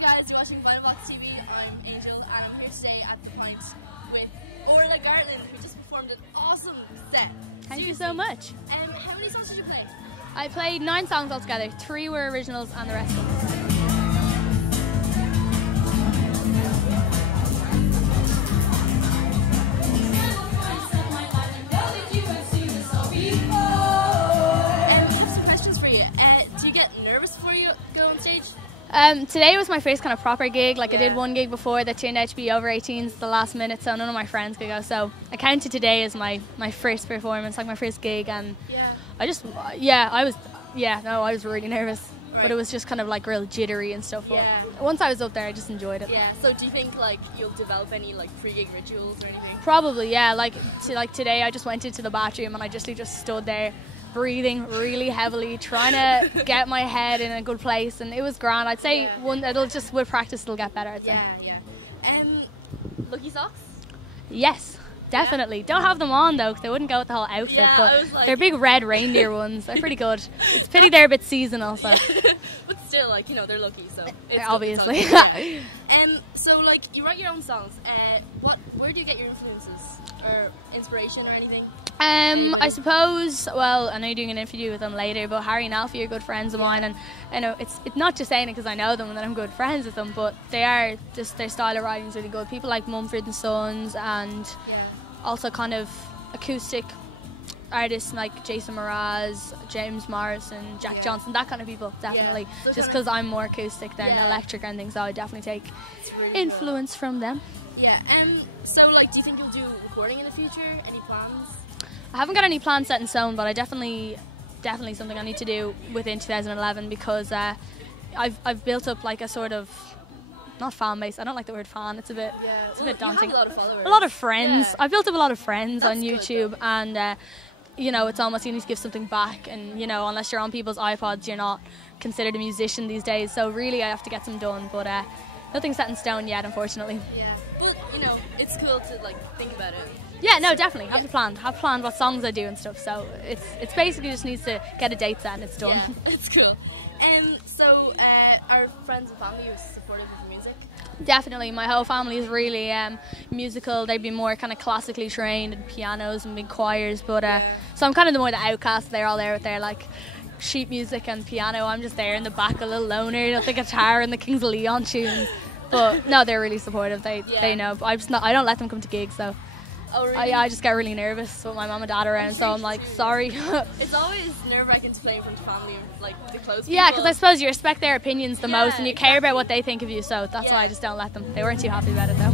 guys, you're watching Vinylbox TV. I'm Angel, and I'm here today at the Point with Orla Gartland, who just performed an awesome set. Thank you so much. How many songs did you play? I played 9 songs altogether. 3 were originals and the rest covers. Nervous before you go on stage? Today was my first kind of proper gig. I did one gig before that turned out to be over 18s at the last minute, so none of my friends could go. So I counted today as my first performance, like my first gig, and I was really nervous. Right. But it was just kind of like real jittery and stuff. But once I was up there, I just enjoyed it. Yeah. So do you think you'll develop any pre-gig rituals or anything? Probably, yeah. Like today, I just went into the bathroom and I just stood there, breathing really heavily, trying to get my head in a good place, and it was grand. I'd say with practice it'll get better. I'd say. Yeah. Lucky socks? Yes, definitely. Yeah. Don't have them on though, because they wouldn't go with the whole outfit. But they're big red reindeer ones. They're pretty good. It's pity they're a bit seasonal, so. But still, they're lucky, so. It's obviously. So you write your own songs. Where do you get your influences or inspiration or anything? I suppose, I know you're doing an interview with them later, but Harry and Alfie are good friends of mine, and I know it's not just saying it because I know them and that I'm good friends with them, but their style of writing is really good. People like Mumford & Sons, and also kind of acoustic artists like Jason Mraz, James Morrison, Jack Johnson, that kind of people, definitely. So just because I'm more acoustic than electric and things, so I definitely take influence from them. Yeah, so do you think you'll do recording in the future? Any plans? I haven't got any plans set in stone, but I definitely something I need to do within 2011, because I've built up a sort of, not fan base, I don't like the word fan, it's a bit daunting. You have a lot of followers. A lot of friends. Yeah. I've built up a lot of friends on good, YouTube, and it's almost you need to give something back, and unless you're on people's iPods, you're not considered a musician these days, so really I have to get some done, but nothing's set in stone yet, unfortunately. Yeah, but it's cool to think about it. Yeah, no, definitely. Have planned what songs I do and stuff. So it's basically just needs to get a date set and it's done. Yeah, it's cool. So are friends and family supportive of your music? Definitely. My whole family is really musical. They'd be more kind of classically trained in pianos and big choirs. But so I'm kind of the more the outcast. They're all there with their sheet music and piano. I'm just there in the back, a little loner, with the guitar and the Kings of Leon tunes. But no, they're really supportive. They know. But I don't let them come to gigs, so. Oh, really? I just get really nervous with my mum and dad around, so I'm sorry. It's always nerve-wracking to play in front of family, the close people. Yeah, because I suppose you respect their opinions the most, and you care about what they think of you, so that's why I just don't let them. They weren't too happy about it, though.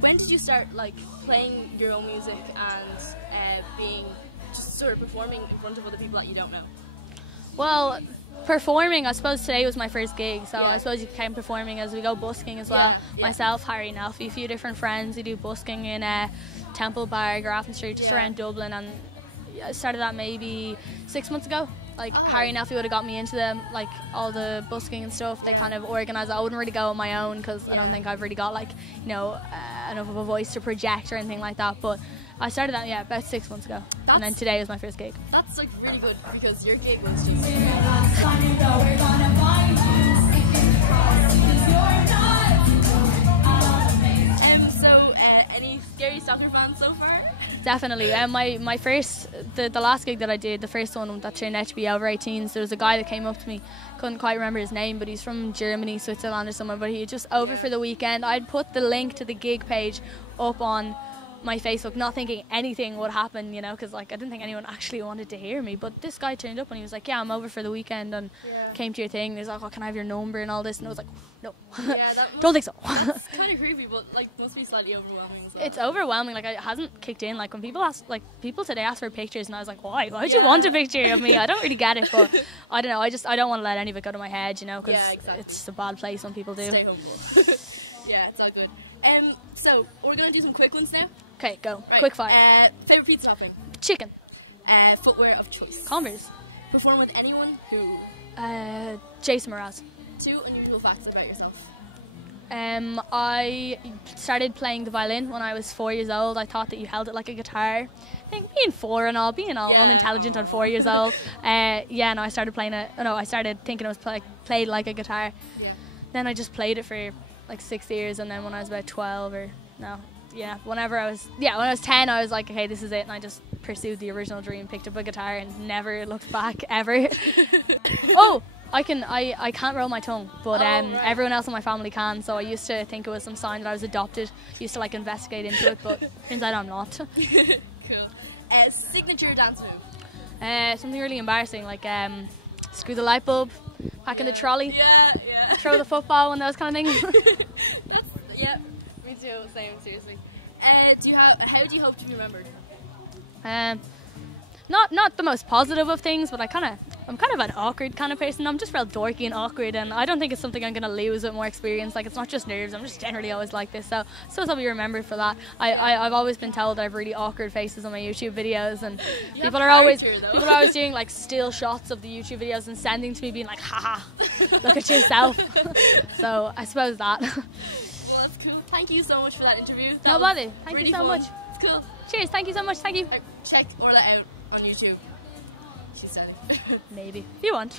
When did you start playing your own music and being just sort of performing in front of other people that you don't know? Well, performing, I suppose today was my first gig, so I suppose you can performing as we go busking as well. Myself, Harry and Alfie, a few different friends, we do busking in Temple Bar, Grafton Street, just around Dublin, and I started that maybe 6 months ago. Harry and Alfie would have got me into them, all the busking and stuff. They kind of organised it. I wouldn't really go on my own because I don't think I've really got enough of a voice to project or anything like that. But I started that about 6 months ago, and then today was my first gig. That's really good, because your gig was just. Any scary stalker fans so far? Definitely. My first, the last gig that I did, the first one that turned out to be over 18s, there was a guy that came up to me, couldn't quite remember his name, but he's from Germany, Switzerland or somewhere, but he was just over for the weekend. I'd put the link to the gig page up on my Facebook, not thinking anything would happen, because I didn't think anyone actually wanted to hear me, but this guy turned up and he was like, yeah, I'm over for the weekend, and came to your thing, and he was like, oh, can I have your number and all this, and I was like, no. Don't think so. That's kind of creepy, but must be slightly overwhelming as well. It's overwhelming. It hasn't kicked in. When people ask, people today ask for pictures, and I was like, why would you want a picture of me? I don't really get it, but I don't know, I don't want to let any of it go to my head, because it's a bad place when people do. Stay humble. Yeah, it's all good. So we're gonna do some quick ones now. Okay, go. Right. Quick fire. Favorite pizza topping? Chicken. Footwear of choice? Converse. Perform with anyone who? Jason Mraz. 2 unusual facts about yourself. I started playing the violin when I was 4 years old. I thought that you held it like a guitar. I think being unintelligent on 4 years old. No, I started playing it. No, I started thinking it was played like a guitar. Yeah. Then I just played it for like 6 years, and then when I was about 12 when I was 10, I was like, okay, this is it, and I just pursued the original dream, picked up a guitar, and never looked back ever. Oh. I can't roll my tongue, but right. Everyone else in my family can, so I used to think it was some sign that I was adopted. Used to like investigate into it, but turns out I'm not. Cool. Signature dance move? Something really embarrassing, like screw the light bulb, pack in the trolley, throw the football, and those kind of things. Me too, same, seriously. How do you hope to be remembered? Not the most positive of things, but I'm kind of an awkward kind of person. I'm just real dorky and awkward, and I don't think it's something I'm going to lose with more experience. Like, it's not just nerves, I'm just generally always like this, so I suppose I'll be remembered for that. I've always been told I have really awkward faces on my YouTube videos, and people are always doing like still shots of the YouTube videos and sending to me being like, haha, look at yourself. So I suppose that. Well, that's cool. Thank you so much for that interview. No bother. Thank you so much. It's cool. Cheers, thank you so much, thank you. Check Orla out on YouTube. She said it. Maybe, if you want.